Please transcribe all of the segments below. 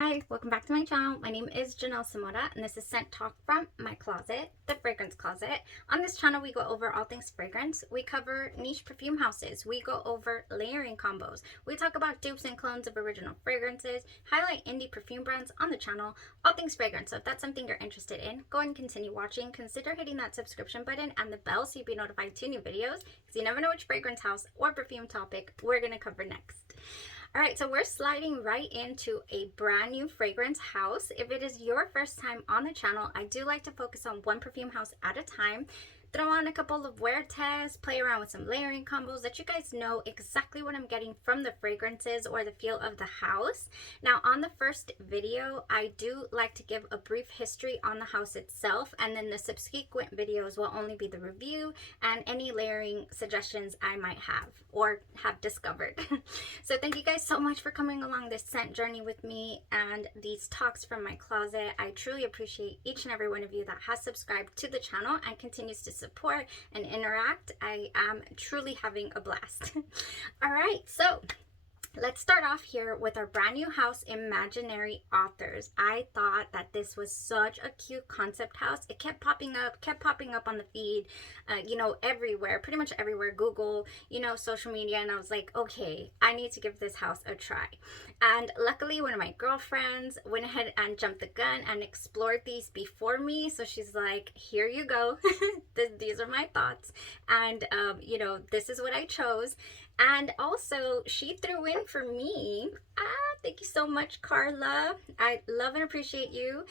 Hi, welcome back to my channel. My name is Janelle Simota, and this is Scent Talk from my closet, the fragrance closet. On this channel, we go over all things fragrance. We cover niche perfume houses. We go over layering combos. We talk about dupes and clones of original fragrances, highlight indie perfume brands on the channel, all things fragrance. So if that's something you're interested in, go and continue watching. Consider hitting that subscription button and the bell so you'll be notified to new videos, because you never know which fragrance house or perfume topic we're going to cover next. All right, so we're sliding right into a brand new fragrance house. If it is your first time on the channel, I do like to focus on one perfume house at a time, throw on a couple of wear tests, play around with some layering combos, that you guys know exactly what I'm getting from the fragrances or the feel of the house. Now, on the first video, I do like to give a brief history on the house itself, and then the subsequent videos will only be the review and any layering suggestions I might have or have discovered. So thank you guys so much for coming along this scent journey with me and these talks from my closet. I truly appreciate each and every one of you that has subscribed to the channel and continues to support and interact. I am truly having a blast. All right, so let's start off here with our brand new house, Imaginary Authors. I thought that this was such a cute concept house. It kept popping up on the feed, everywhere, pretty much everywhere, Google, social media, and I was like, okay, I need to give this house a try. And luckily, one of my girlfriends went ahead and jumped the gun and explored these before me, so she's like, here you go. These are my thoughts, and this is what I chose. And also, she threw in for me, thank you so much, Carla. I love and appreciate you.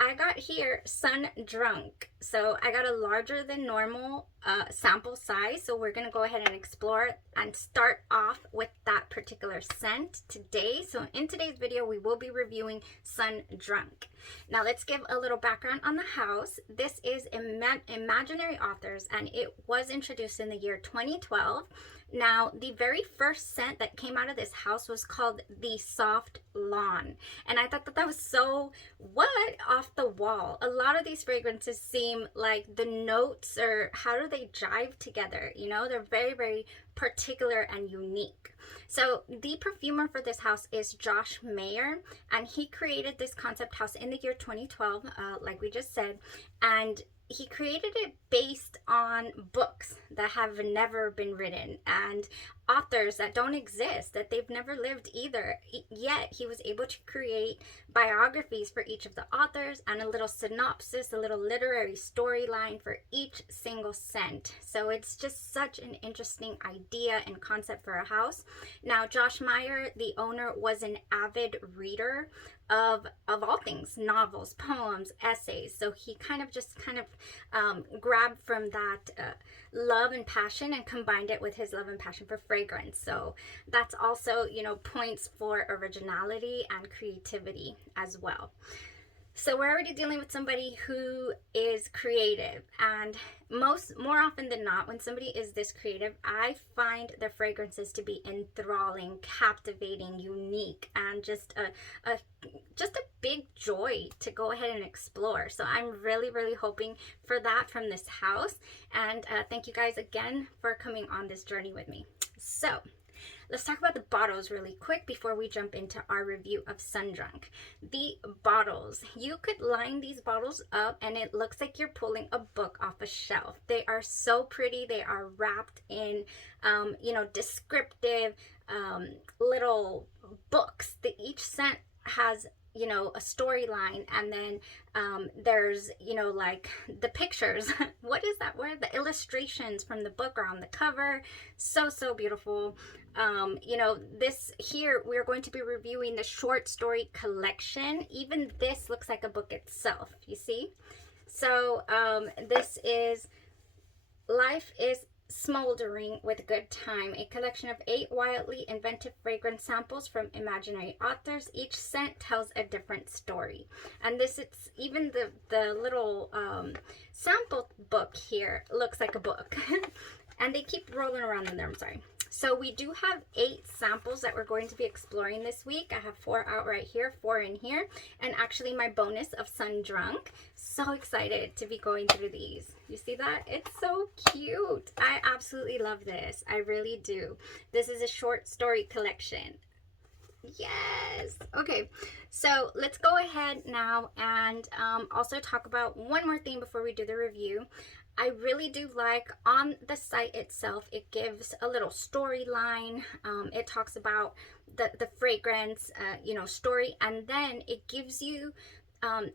I got here Sundrunk. So I got a larger than normal sample size. So we're going to go ahead and explore and start off with that particular scent today. So in today's video, we will be reviewing Sundrunk. Now let's give a little background on the house. This is Imaginary Authors, and it was introduced in the year 2012. Now, the very first scent that came out of this house was called the Soft Lawn. And I thought that was so, off the wall. A lot of these fragrances seem like the notes, or how do they jive together? They're very, very particular and unique. So the perfumer for this house is Josh Mayer, and he created this concept house in the year 2012, like we just said, and he created it based on books that have never been written and authors that don't exist, that they've never lived either. Yet he was able to create biographies for each of the authors and a little synopsis, a little literary storyline for each single scent. So it's just such an interesting idea and concept for a house. Now, Josh Meyer, the owner, was an avid reader of all things, novels, poems, essays. So he kind of grabbed from that love and passion and combined it with his love and passion for fragrance. So that's also, points for originality and creativity as well. So we're already dealing with somebody who is creative, and more often than not, when somebody is this creative, I find their fragrances to be enthralling, captivating, unique, and just a big joy to go ahead and explore. So I'm really, really hoping for that from this house. And thank you guys again for coming on this journey with me. So let's talk about the bottles really quick before we jump into our review of Sundrunk. The bottles, you could line these bottles up and it looks like you're pulling a book off a shelf. They are so pretty. They are wrapped in, descriptive little books. Each scent has a storyline, and then there's like the pictures. What is that word? The illustrations from the book are on the cover. So beautiful. This here, we're going to be reviewing the short story collection. Even this looks like a book itself, you see. So this is Life is Smoldering with Good Time, a collection of 8 wildly inventive fragrance samples from Imaginary Authors. Each scent tells a different story. And this, it's even the little sample book here looks like a book. And they keep rolling around in there, I'm sorry. So we do have 8 samples that we're going to be exploring this week. I have 4 out right here, 4 in here, and actually my bonus of Sundrunk. So excited to be going through these. You see that? It's so cute. I absolutely love this. I really do. This is a short story collection. Yes. Okay, so let's go ahead now and also talk about one more thing before we do the review. I really do like on the site itself, it gives a little storyline. It talks about the fragrance, story, and then it gives you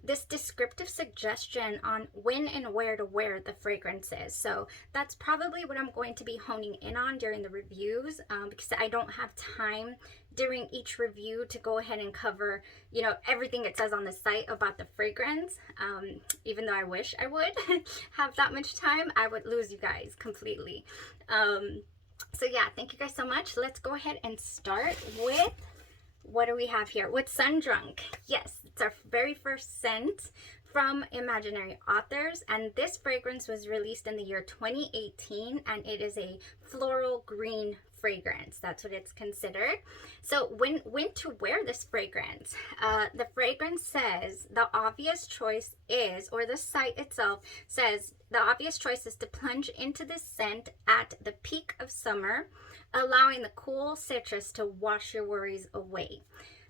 this descriptive suggestion on when and where to wear the fragrances. So that's probably what I'm going to be honing in on during the reviews, because I don't have time during each review to go ahead and cover, everything it says on the site about the fragrance. Even though I wish I would have that much time, I would lose you guys completely. So yeah, thank you guys so much. Let's go ahead and start with, what do we have here? With Sundrunk. Yes, it's our very first scent from Imaginary Authors, and this fragrance was released in the year 2018, and it is a floral green fragrance. That's what it's considered. So when to wear this fragrance, the fragrance says the obvious choice is, or the site itself says, the obvious choice is to plunge into this scent at the peak of summer, allowing the cool citrus to wash your worries away.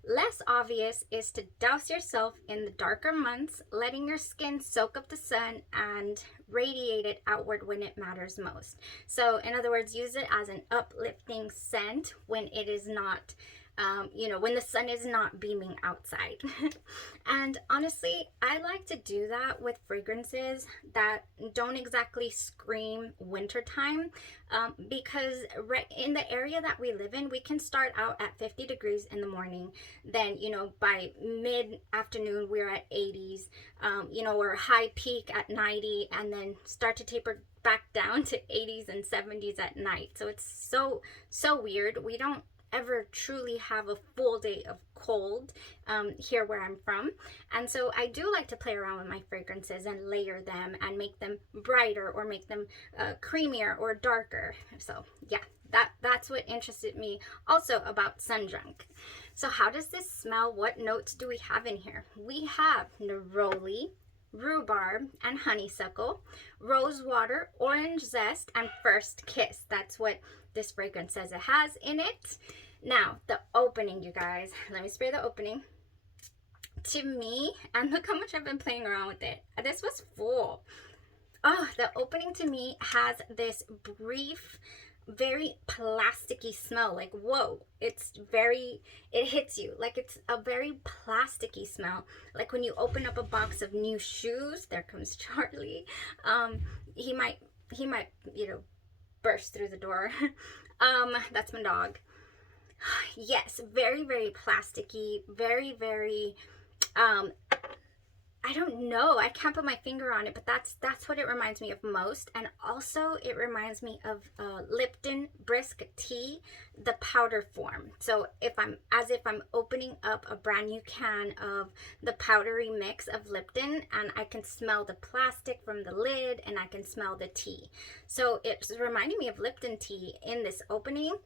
Less obvious is to douse yourself in the darker months, letting your skin soak up the sun and radiate it outward when it matters most. So in other words, use it as an uplifting scent when it is not, when the sun is not beaming outside. And honestly, I like to do that with fragrances that don't exactly scream wintertime, because right in the area that we live in, we can start out at 50 degrees in the morning. Then, by mid-afternoon, we're at 80s, or high peak at 90, and then start to taper back down to 80s and 70s at night. So it's so weird. We don't ever truly have a full day of cold here where I'm from. And so I do like to play around with my fragrances and layer them and make them brighter or make them creamier or darker. So yeah, that's what interested me also about Sundrunk. So how does this smell? What notes do we have in here? We have neroli, rhubarb, and honeysuckle, rose water, orange zest, and first kiss. That's what this fragrance says it has in it. Now, the opening, you guys. Let me spray the opening. To me, and look how much I've been playing around with it. This was full. Oh, the opening to me has this brief, very plasticky smell. Like, whoa, it hits you. Like, it's a very plasticky smell. Like when you open up a box of new shoes, there comes Charlie. He might, burst through the door. That's my dog. Yes, very, very plasticky, very, very, I don't know, I can't put my finger on it, but that's what it reminds me of most. And also it reminds me of Lipton brisk tea, the powder form. So as if I'm opening up a brand new can of the powdery mix of Lipton, and I can smell the plastic from the lid, and I can smell the tea. So it's reminding me of Lipton tea in this opening.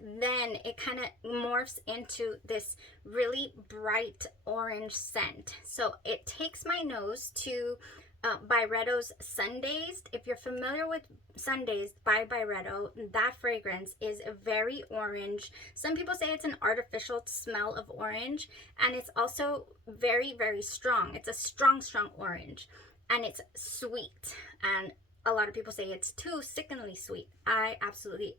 Then it kind of morphs into this really bright orange scent. So it takes my nose to Byretto's Sundazed. If you're familiar with Sundazed by Byretto, that fragrance is very orange. Some people say it's an artificial smell of orange, and it's also very, very strong. It's a strong orange, and it's sweet. And a lot of people say it's too sickeningly sweet. I absolutely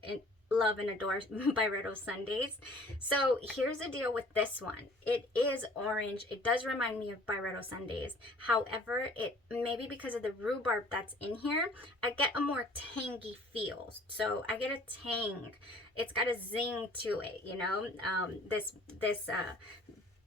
love and adore Byretto Sundays. So here's the deal with this one. It is orange. It does remind me of Byretto Sundays. However, it maybe because of the rhubarb that's in here, I get a more tangy feel. So I get a tang. It's got a zing to it, this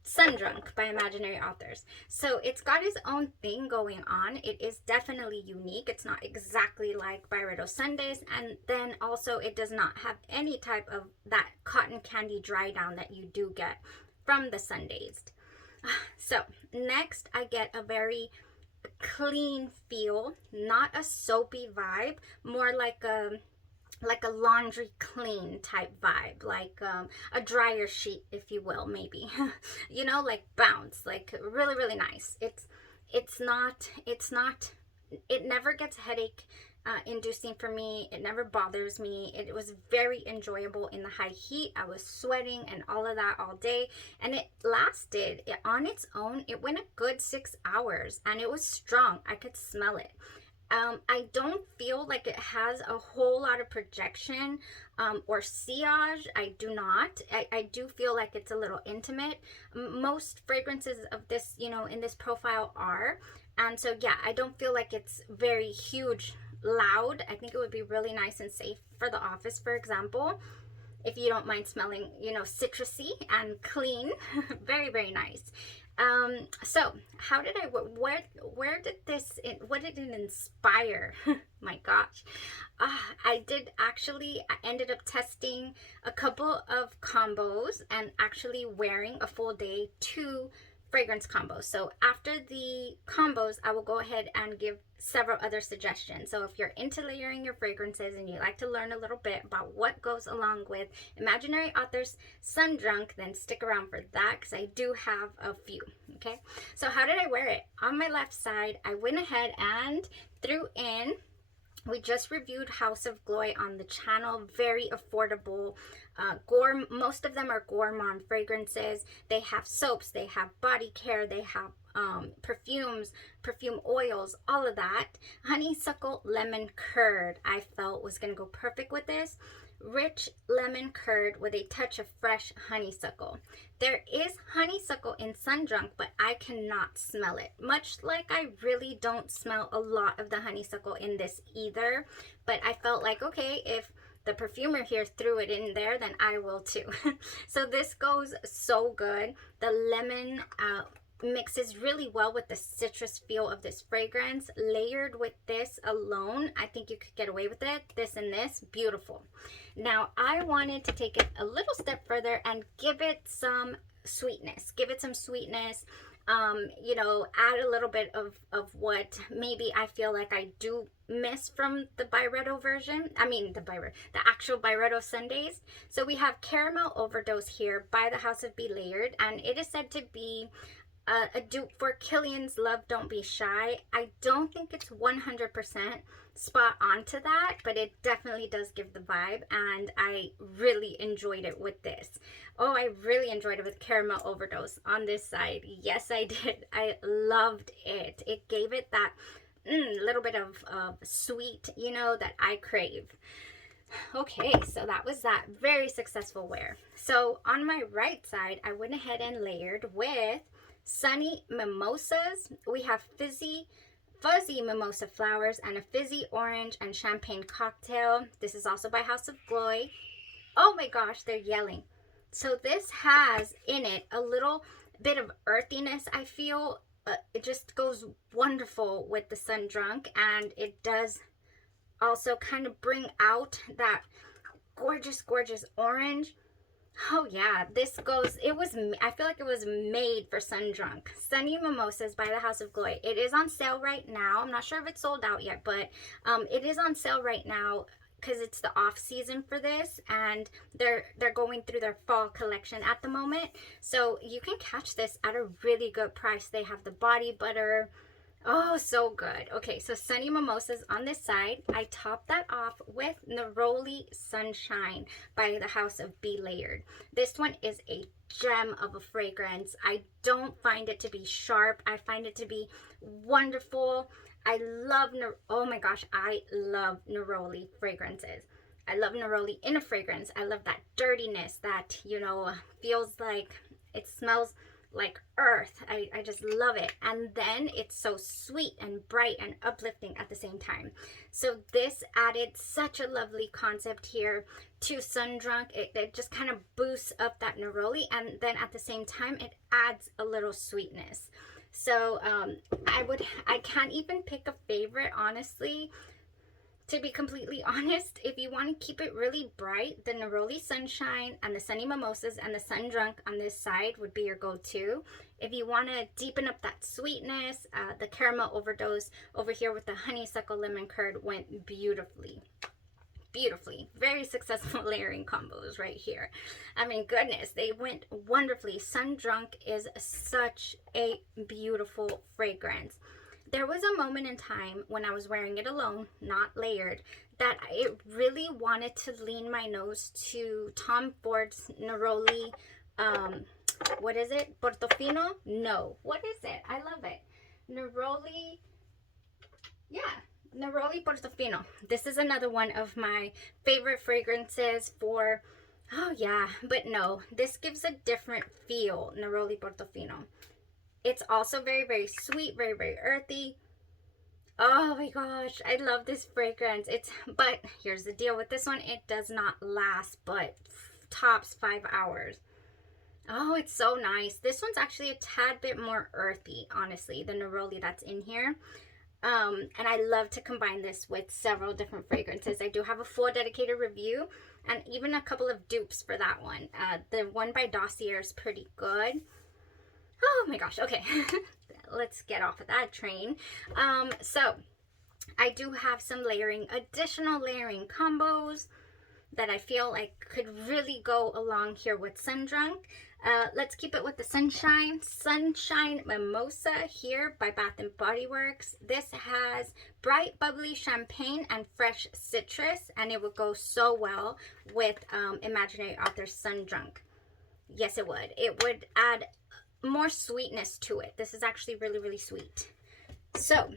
Sundrunk by Imaginary Authors. So it's got its own thing going on. It is definitely unique. It's not exactly like Byretto Sundays, and then also it does not have any type of that cotton candy dry down that you do get from the Sundazed. So next I get a very clean feel, not a soapy vibe, more like a laundry clean type vibe, like a dryer sheet, if you will, maybe. Like bounce, like really, really nice. It never gets headache inducing for me. It never bothers me. It was very enjoyable in the high heat. I was sweating and all of that all day, and it lasted on its own. It went a good 6 hours, and it was strong. I could smell it. I don't feel like it has a whole lot of projection or sillage. I do not. I do feel like it's a little intimate. Most fragrances of this, you know, in this profile are. And so, yeah, I don't feel like it's very huge, loud. I think it would be really nice and safe for the office, for example, if you don't mind smelling, you know, citrusy and clean. Very, very nice. So how did where did this, what did it inspire? My gosh. I ended up testing a couple of combos and actually wearing a full day 2 fragrance combos. So after the combos, I will go ahead and give several other suggestions. So if you're into layering your fragrances and you like to learn a little bit about what goes along with Imaginary Author's Sundrunk, then stick around for that, because I do have a few. Okay, so how did I wear it? On my left side, I went ahead and threw in, we just reviewed House of Glory on the channel. Very affordable. Most of them are gourmand fragrances. They have soaps, they have body care, they have perfumes, perfume oils, all of that. Honeysuckle lemon curd I felt was going to go perfect with this. Rich lemon curd with a touch of fresh honeysuckle. There is honeysuckle in Sundrunk, but I cannot smell it. Much like I really don't smell a lot of the honeysuckle in this either. But I felt like, okay, if the perfumer here threw it in there, then I will too. So this goes so good. The lemon mixes really well with the citrus feel of this fragrance. Layered with this alone, I think you could get away with it. This and this, beautiful. Now I wanted to take it a little step further and give it some sweetness. Give it some sweetness. You know, add a little bit of what maybe I feel like I do miss from the Byredo version. I mean, the actual Byredo Sundays. So we have Caramel Overdose here by the House of Be Layered, and it is said to be a dupe for Killian's Love Don't Be Shy. I don't think it's 100% spot on to that, but it definitely does give the vibe, and I really enjoyed it with this. Oh, I really enjoyed it with Caramel Overdose on this side. Yes, I did. I loved it. It gave it that little bit of sweet, you know, that I crave. Okay, so that was that. Very successful wear. So on my right side, I went ahead and layered with Sunny Mimosas. We have fuzzy mimosa flowers and a fizzy orange and champagne cocktail. This is also by House of Glory. Oh my gosh, they're yelling. So this has in it a little bit of earthiness, I feel. It just goes wonderful with the Sundrunk, and it does also kind of bring out that gorgeous, gorgeous orange. Oh yeah, this goes, I feel like it was made for Sundrunk. Sunny Mimosas by the House of Glory. It is on sale right now. I'm not sure if it's sold out yet, but it is on sale right now because it's the off season for this, and they're going through their fall collection at the moment. So you can catch this at a really good price. They have the body butter. Oh, so good. Okay, so Sunny Mimosas on this side. I topped that off with Neroli Sunshine by the House of Be Layered. This one is a gem of a fragrance. I don't find it to be sharp. I find it to be wonderful. I love, oh my gosh, I love Neroli fragrances. I love Neroli in a fragrance. I love that dirtiness that, you know, feels like it smells like earth. I just love it. And then it's so sweet and bright and uplifting at the same time. So this added such a lovely concept here to Sundrunk. It just kind of boosts up that neroli, and then at the same time it adds a little sweetness. So I can't even pick a favorite, honestly. To be completely honest, if you want to keep it really bright, the Neroli Sunshine and the Sunny Mimosas and the Sundrunk on this side would be your go-to. If you want to deepen up that sweetness, the Caramel Overdose over here with the Honeysuckle Lemon Curd went beautifully. Beautifully. Very successful layering combos right here. I mean, goodness, they went wonderfully. Sundrunk is such a beautiful fragrance. there was a moment in time when I was wearing it alone, not layered, that it really wanted to lean my nose to Tom Ford's Neroli, what is it? Portofino? No. What is it? I love it. Neroli, yeah, Neroli Portofino. This is another one of my favorite fragrances for, oh yeah, but no, this gives a different feel, Neroli Portofino. It's also very, very sweet, very, very earthy. Oh my gosh, I love this fragrance. But here's the deal with this one. It does not last but tops 5 hours. Oh, it's so nice. This one's actually a tad bit more earthy, honestly, the Neroli that's in here. And I love to combine this with several different fragrances. I do have a full dedicated review and even a couple of dupes for that one. The one by Dossier is pretty good. Oh my gosh, okay. Let's get off of that train. So I do have some additional layering combos that I feel like could really go along here with Sundrunk. Let's keep it with the Sunshine Mimosa here by Bath & Body Works. This has bright bubbly champagne and fresh citrus, and it would go so well with Imaginary Author's Sundrunk. Yes, it would. It would add more sweetness to it. This is actually really, really sweet. So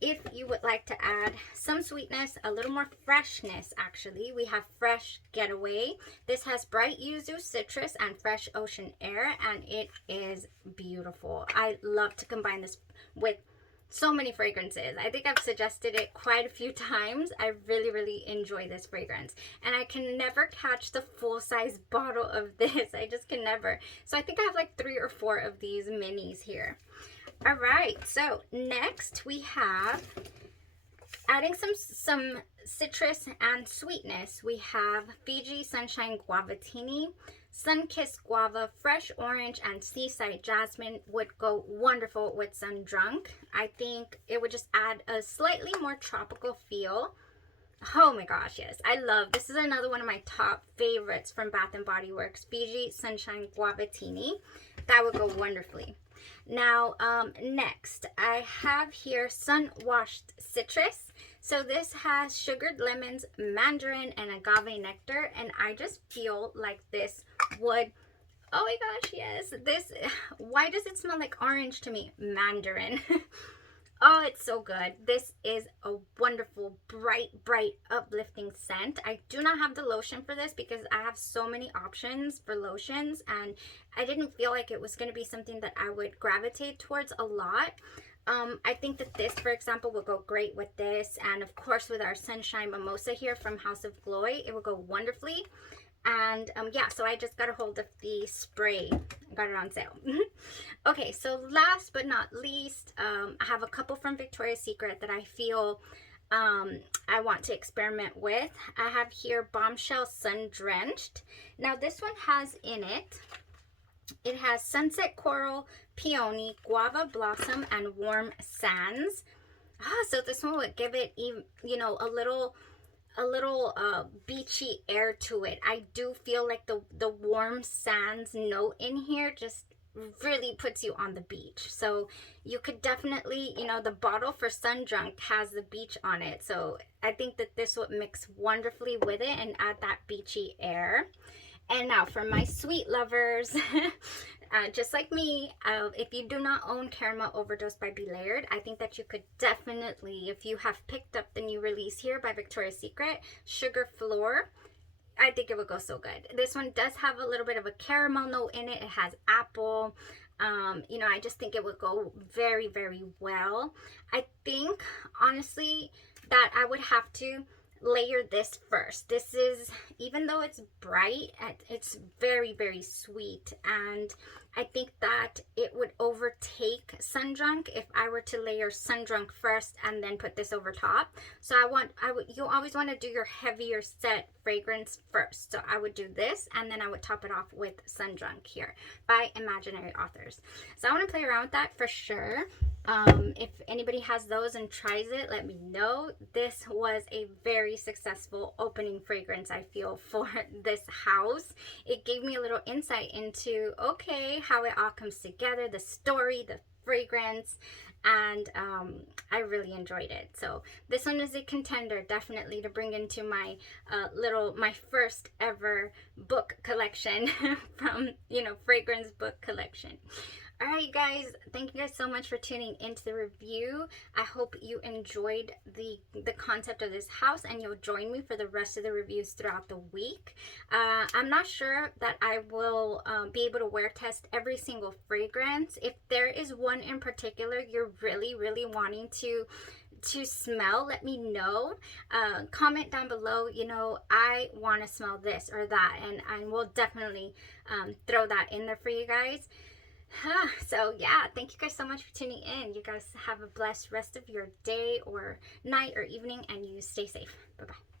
if you would like to add some sweetness, a little more freshness, actually, we have Fresh Getaway. This has bright yuzu, citrus, and fresh ocean air, and it is beautiful. I love to combine this with so many fragrances. I think I've suggested it quite a few times. I really, really enjoy this fragrance, and I can never catch the full-size bottle of this. I just can never. So I think I have like 3 or 4 of these minis here. All right, so next we have, adding some citrus and sweetness, we have Fiji Sunshine Guavatini. Sun-Kissed Guava, Fresh Orange, and Seaside Jasmine would go wonderful with Sundrunk. I think it would just add a slightly more tropical feel. Oh my gosh, yes. I love, this is another one of my top favorites from Bath & Body Works, Fiji Sunshine Guavatini. That would go wonderfully. Now, next, I have here Sun Washed Citrus. So this has sugared lemons, mandarin, and agave nectar, and I just feel like this would, oh my gosh, yes, this, why does it smell like orange to me? Mandarin. Oh, it's so good. This is a wonderful, bright, uplifting scent. I do not have the lotion for this because I have so many options for lotions, and I didn't feel like it was going to be something that I would gravitate towards a lot. I think that this, for example, will go great with this, and of course with our Sunshine Mimosa here from House of Glory, it will go wonderfully. And yeah, so I just got a hold of the spray. I got it on sale. Okay, so last but not least, I have a couple from Victoria's Secret that I feel I want to experiment with. I have here Bombshell Sun Drenched. Now this one has in it, it has Sunset Coral, Peony, Guava Blossom, and Warm Sands. So this one would give it, you know, a little beachy air to it. I do feel like the warm sands note in here just really puts you on the beach. So you could definitely, you know, the bottle for Sundrunk has the beach on it. So I think that this would mix wonderfully with it and add that beachy air. And now for my sweet lovers, just like me, if you do not own Caramel Overdose by Be Layered, I think that you could definitely, if you have picked up the new release here by Victoria's Secret, Sugar Floor, I think it would go so good. This one does have a little bit of a caramel note in it. It has apple. You know, I just think it would go very, very well. I think, honestly, that I would have to layer this first. This is, even though it's bright, it's very, very sweet, and I think that it would overtake Sundrunk if I were to layer Sundrunk first and then put this over top. So you always want to do your heavier set fragrance first. So I would do this, and then I would top it off with Sundrunk here by Imaginary Authors. So I want to play around with that for sure. If anybody has those and tries it, let me know. This was a very successful opening fragrance, I feel, for this house. It gave me a little insight into, okay, how it all comes together, the story, the fragrance, and I really enjoyed it. So this one is a contender, definitely, to bring into my my first ever book collection from, fragrance book collection. All right, guys, thank you guys so much for tuning into the review. I hope you enjoyed the concept of this house, and you'll join me for the rest of the reviews throughout the week. I'm not sure that I will be able to wear test every single fragrance. If there is one in particular you're really wanting to smell, let me know. Comment down below, I want to smell this or that, and we'll definitely throw that in there for you guys. So yeah, thank you guys so much for tuning in. You guys have a blessed rest of your day or night or evening, and you stay safe. Bye bye.